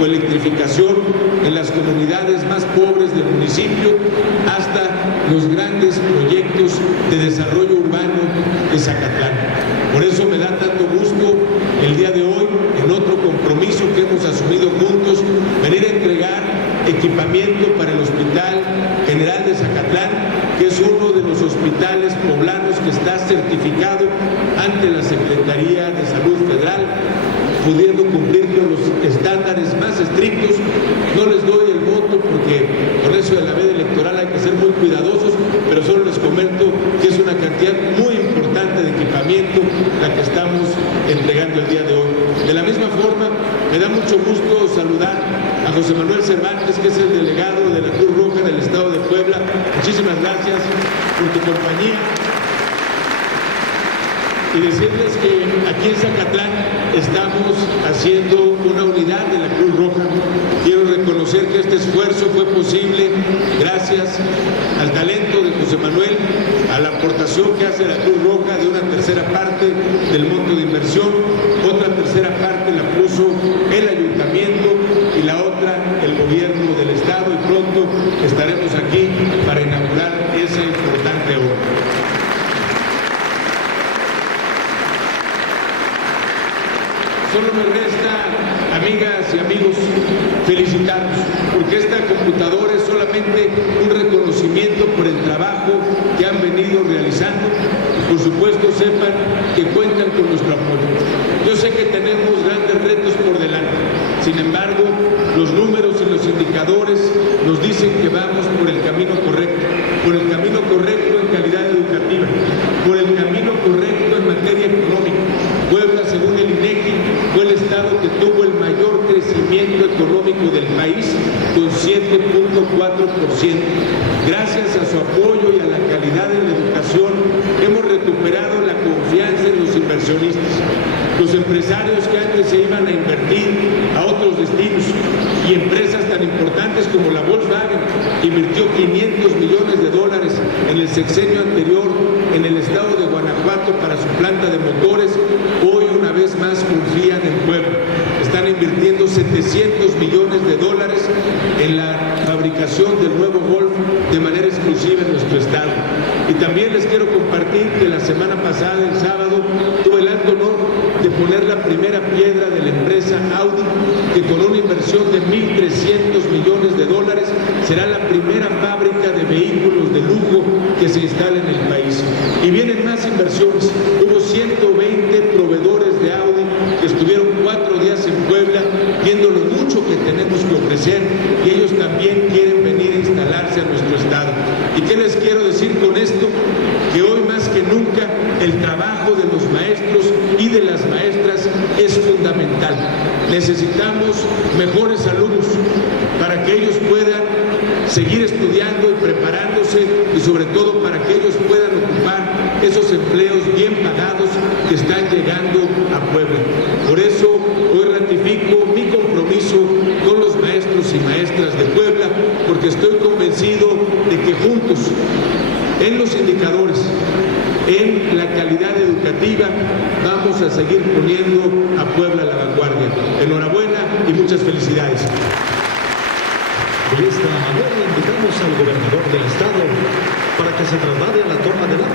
o electrificación en las comunidades más pobres del municipio, hasta los grandes proyectos de desarrollo urbano de Zacatlán. Por eso me da tanto gusto el día de hoy, en otro compromiso que hemos asumido juntos, venir a entregar equipamiento para el Hospital General de Zacatlán, que es uno de los hospitales poblanos que está certificado ante la Secretaría de Salud Federal, pudiendo cumplir con los estándares más estrictos. No les doy el voto porque con eso de la veda electoral hay que ser muy cuidadosos, pero solo les comento que es una cantidad muy importante de equipamiento la que estamos entregando el día de hoy. De la misma forma, me da mucho gusto saludar a José Manuel Cervantes, que es el delegado de la Cruz Roja del Estado de Puebla. Muchísimas gracias por tu compañía. Y decirles que aquí en Zacatlán estamos haciendo una unidad de la Cruz Roja. Quiero reconocer que este esfuerzo fue posible gracias al talento de José Manuel, a la aportación que hace la Cruz Roja de una tercera parte del monto de inversión, otra tercera parte la puso el ayuntamiento y la otra el gobierno del estado, y pronto estaremos aquí para inaugurar esa importante obra. Solo me resta, amigas y amigos, felicitarlos, porque esta computadora es solamente un reconocimiento por el trabajo que han venido realizando. Por supuesto, sepan que cuentan con nuestro apoyo. Yo sé que tenemos grandes retos por delante, sin embargo, los números y los indicadores nos dicen que vamos por el camino correcto en calidad educativa, por el camino correcto en materia económica. Puebla, según el INEGI, fue el estado que tuvo el mayor crecimiento económico del país, con 7.4%. Gracias a su apoyo y a la calidad de la educación, hemos recuperado la confianza en los inversionistas. Los empresarios que antes se iban a invertir a otros destinos, y empresas tan importantes como la Volkswagen, que invirtió $500 millones en el sexenio anterior en el estado de Guanajuato para su planta de motores, hoy una vez más confían en Puebla. Están invirtiendo $700 millones en la fabricación del nuevo Golf de manera exclusiva en nuestro estado. Y también les quiero compartir que la semana pasada, el sábado, tuve el alto honor de poner la primera piedra de la empresa Audi, que con una inversión de $1.300 millones será la primera fábrica de vehículos de lujo que se instala en el país. Y vienen más inversiones. Hubo 120 proveedores de Audi que estuvieron 4 días en Puebla viendo lo mucho que tenemos que ofrecer, y ellos también quieren venir a instalarse a nuestro estado. ¿Y qué les quiero decir con esto? Que hoy más que nunca el trabajo de los maestros y de las maestras es fundamental. Necesitamos mejores alumnos para que ellos puedan seguir estudiando y preparándose, y sobre todo para que ellos puedan ocupar esos empleos bien pagados que están llegando a Puebla. Por eso hoy ratifico mi compromiso con los maestros y maestras de Puebla, porque estoy convencido de que juntos, en los indicadores, en la calidad educativa, vamos a seguir poniendo a Puebla a la vanguardia. Enhorabuena y muchas felicidades. De esta manera invitamos al gobernador del estado para que se traslade a la toma de la